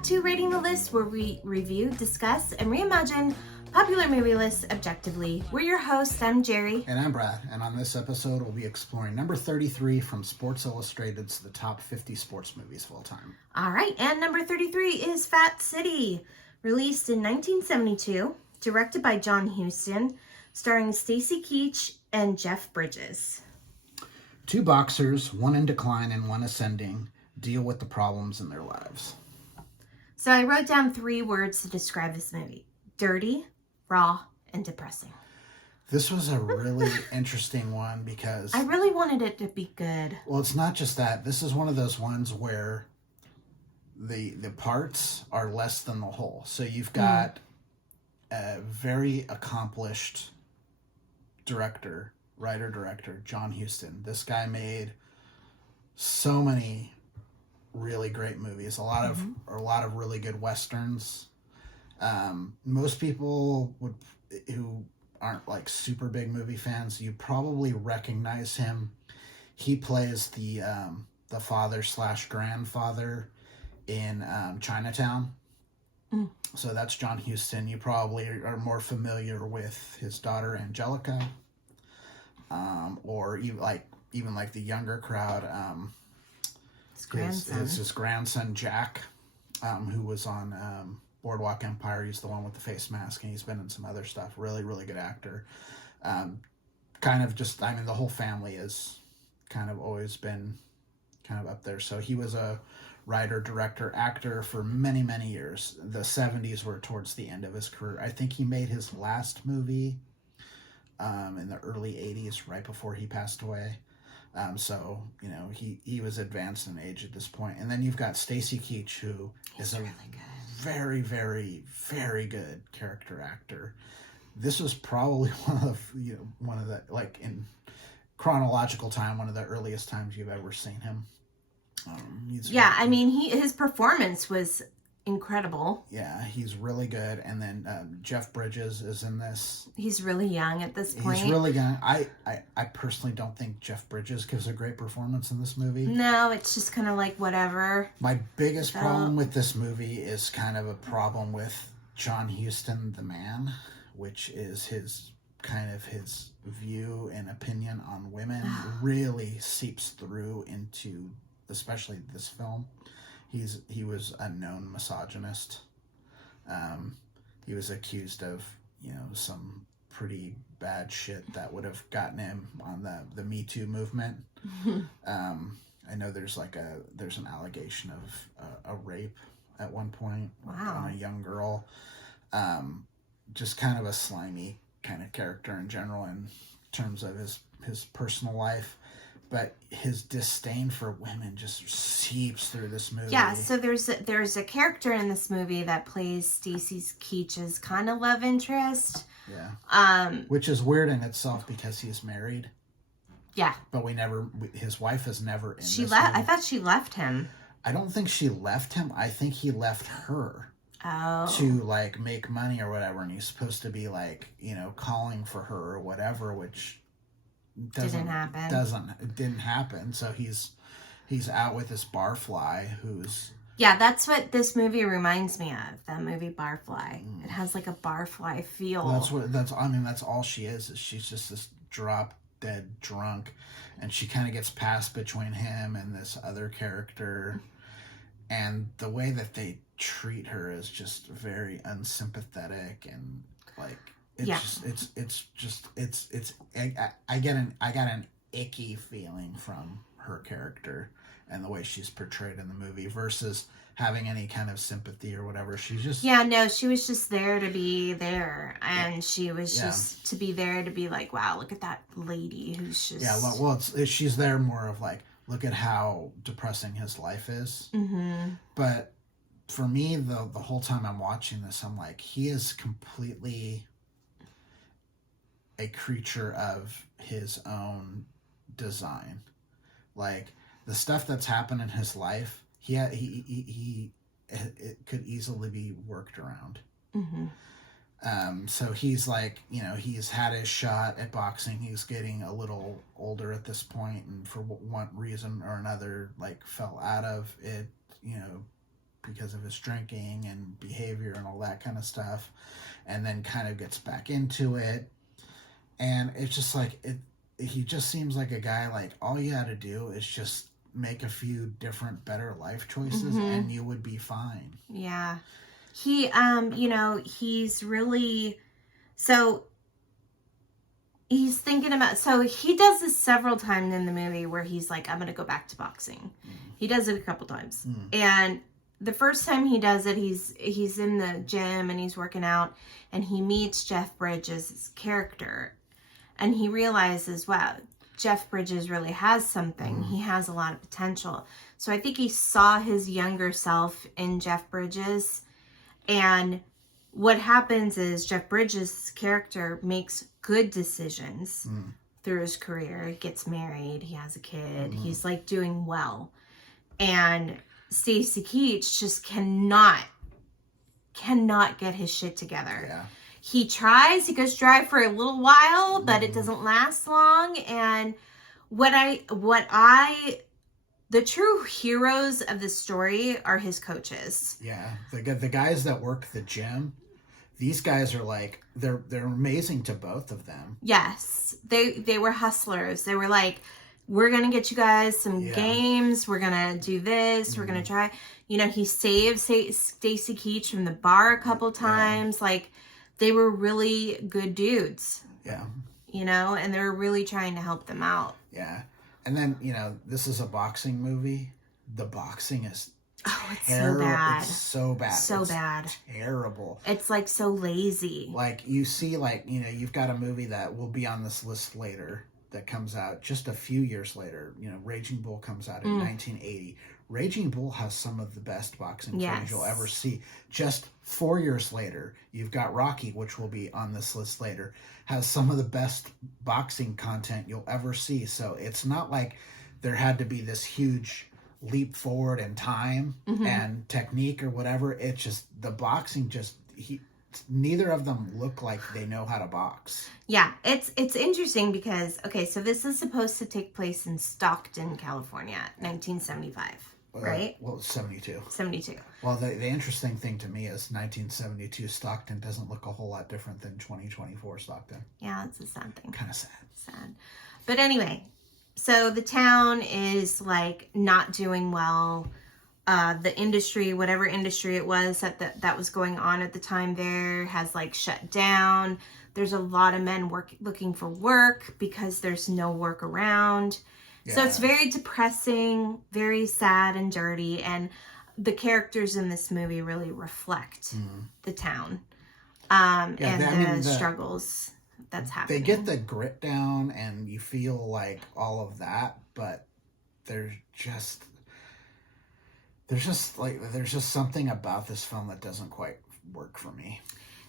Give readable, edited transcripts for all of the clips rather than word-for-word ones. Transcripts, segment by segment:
back to Rating the List, where we review, discuss, and reimagine popular movie lists objectively. We're your hosts. I'm Jerry. And I'm Brad. And on this episode, we'll be exploring number 33 from Sports Illustrated's The Top 50 Sports Movies of All Time. All right, and number 33 is Fat City, released in 1972, directed by John Huston, starring Stacy Keach and Jeff Bridges. Two boxers, one in decline and one ascending, deal with the problems in their lives. So I wrote down 3 words to describe this movie: dirty, raw, and depressing. This was a really interesting one because I really wanted it to be good. Well, it's not just that. This is one of those ones where the parts are less than the whole. So you've got a very accomplished writer-director, John Huston. This guy made so many really great movies. A lot of really good westerns. Most people who aren't like super big movie fans, you probably recognize him. He plays the father/grandfather in Chinatown. So that's John Huston. You probably are more familiar with his daughter Angelica, or even like the younger crowd. His grandson Jack, who was on Boardwalk Empire. He's the one with the face mask, and he's been in some other stuff. Really, really good actor. The whole family has kind of always been kind of up there. So he was a writer, director, actor for many, many years. The 70s were towards the end of his career. I think he made his last movie in the early 80s, right before he passed away. So, he was advanced in age at this point. And then you've got Stacy Keach, who is a really good, very, very, very good character actor. This was probably one of the, like, in chronological time, one of the earliest times you've ever seen him. His performance was incredible. Yeah, he's really good. And then Jeff Bridges is in this. He's really young at this point. He's really young. I personally don't think Jeff Bridges gives a great performance in this movie. No, it's just kind of like whatever. My biggest problem with this movie is kind of a problem with John Huston, the man, which is his view and opinion on women really seeps through into especially this film. He was a known misogynist. He was accused of, some pretty bad shit that would have gotten him on the Me Too movement. I know there's an allegation of a rape at one point on a young girl. Just kind of a slimy kind of character in general in terms of his personal life. But his disdain for women just seeps through this movie. Yeah, so there's a character in this movie that plays Stacy Keach's kind of love interest. Yeah. Which is weird in itself because he's married. Yeah. But his wife is never in She this left. movie. I thought she left him. I don't think she left him. I think he left her. Oh. To make money or whatever, and he's supposed to be calling for her or whatever, which didn't happen. So he's out with this barfly who's... Yeah, that's what this movie reminds me of. That movie Barfly. It has like a barfly feel. That's all she is she's just this drop dead drunk, and she kind of gets passed between him and this other character, and the way that they treat her is just very unsympathetic and I get an icky feeling from her character and the way she's portrayed in the movie versus having any kind of sympathy or whatever. She's just... Yeah, no, she was just there to be there. And she was just to be there to be like, wow, look at that lady who's just... Yeah, well, she's there more of like, look at how depressing his life is. Mm-hmm. But for me, the whole time I'm watching this, I'm like, he is completely a creature of his own design. Like, the stuff that's happened in his life, it could easily be worked around. Mm-hmm. So he's he's had his shot at boxing. He's getting a little older at this point, and for one reason or another, fell out of it, because of his drinking and behavior and all that kind of stuff, and then kind of gets back into it. And it's just like he just seems like a guy, like, all you had to do is just make a few different better life choices and you would be fine. Yeah. He he's really, so he's thinking about, so he does this several times in the movie where he's like, I'm going to go back to boxing. He does it a couple times. And the first time he does it, he's in the gym and he's working out, and he meets Jeff Bridges' character, and he realizes, wow, Jeff Bridges really has something. He has a lot of potential. So I think he saw his younger self in Jeff Bridges. And what happens is Jeff Bridges' character makes good decisions through his career. He gets married. He has a kid. He's like doing well. And Stacy Keach just cannot get his shit together. Yeah. He tries, he goes dry for a little while, but it doesn't last long. And the true heroes of the story are his coaches. Yeah. The guys that work the gym, these guys are like, they're amazing to both of them. Yes. They were hustlers. They were like, we're going to get you guys some games. We're going to do this. We're going to try. He saved Stacy Keach from the bar a couple times. Like, they were really good dudes. Yeah. And they were really trying to help them out. Yeah. And then, this is a boxing movie. The boxing is so bad. It's so bad. So it's bad. Terrible. It's like so lazy. Like, you see, like, you've got a movie that will be on this list later that comes out just a few years later. Raging Bull comes out in 1980. Raging Bull has some of the best boxing footage you'll ever see. Just 4 years later, you've got Rocky, which will be on this list later, has some of the best boxing content you'll ever see. So it's not like there had to be this huge leap forward in time and technique or whatever. It's just the boxing neither of them look like they know how to box. Yeah, it's interesting because, okay, so this is supposed to take place in Stockton, California, 1975. Right? Well, it's 72. 72. Well, the interesting thing to me is 1972 Stockton doesn't look a whole lot different than 2024 Stockton. Yeah, it's a sad thing. Kind of sad. Sad. But anyway, so the town is like not doing well. The industry, whatever industry it was that was going on at the time there, has like shut down. There's a lot of men looking for work because there's no work around. Yeah. So it's very depressing, very sad and dirty, and the characters in this movie really reflect the town and the struggles that's happening. They get the grit down, and you feel like all of that, but there's just something about this film that doesn't quite work for me.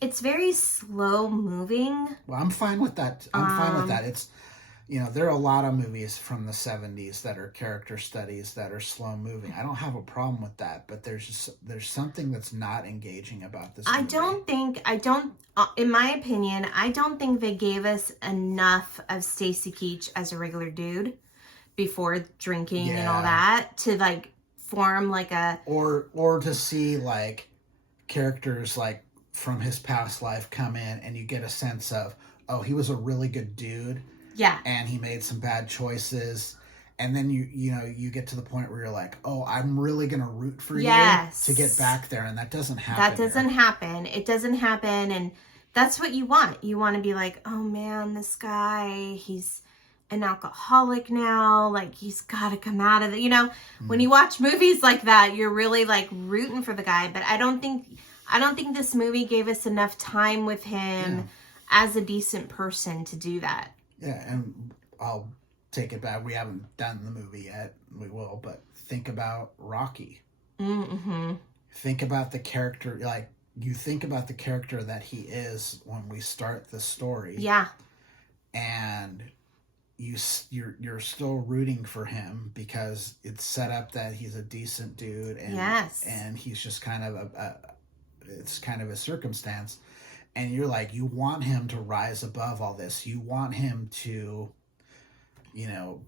It's very slow moving. Well, I'm fine with that. It's, there are a lot of movies from the 70s that are character studies that are slow moving. I don't have a problem with that, but there's something that's not engaging about this movie. In my opinion, I don't think they gave us enough of Stacy Keach as a regular dude before drinking and all that to like form like a, or to see like characters like from his past life come in and you get a sense of, oh, he was a really good dude. Yeah. And he made some bad choices. And then you get to the point where you're like, oh, I'm really going to root for you to get back there. And that doesn't happen. That doesn't happen. It doesn't happen. And that's what you want. You want to be like, oh man, this guy, he's an alcoholic now. Like, he's got to come out of it. When you watch movies like that, you're really like rooting for the guy. But I don't think this movie gave us enough time with him as a decent person to do that. Yeah, and I'll take it back. We haven't done the movie yet. We will, but think about Rocky. Mm-hmm. Think about the character, like, you think about the character that he is when we start the story. Yeah. And you're still rooting for him because it's set up that he's a decent dude and he's just kind of it's kind of a circumstance. And you're like, you want him to rise above all this. You want him to,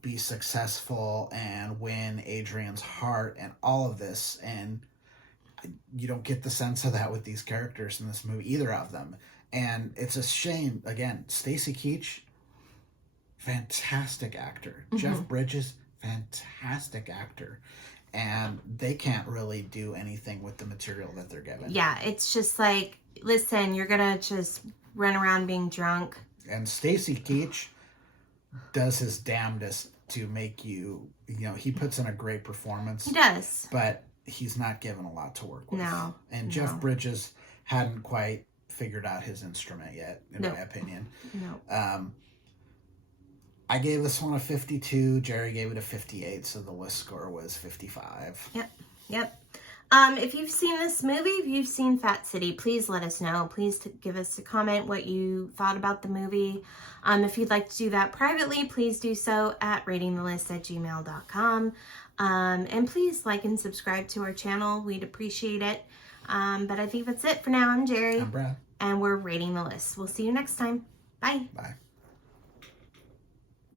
be successful and win Adrian's heart and all of this. And you don't get the sense of that with these characters in this movie, either of them. And it's a shame. Again, Stacy Keach, fantastic actor. Jeff Bridges, fantastic actor. And they can't really do anything with the material that they're given. Yeah, it's just like, listen, you're gonna just run around being drunk. And Stacy Keach does his damnedest to make you, he puts in a great performance. He does. But he's not given a lot to work with. No. And Jeff Bridges hadn't quite figured out his instrument yet, in my opinion. No. I gave this one a 52. Jerry gave it a 58, so the list score was 55. Yep. If you've seen this movie, if you've seen Fat City, please let us know. Please give us a comment what you thought about the movie. If you'd like to do that privately, please do so at ratingthelist@gmail.com. And please like and subscribe to our channel. We'd appreciate it. But I think that's it for now. I'm Jerry. I'm Brad. And we're Rating the List. We'll see you next time. Bye. Bye.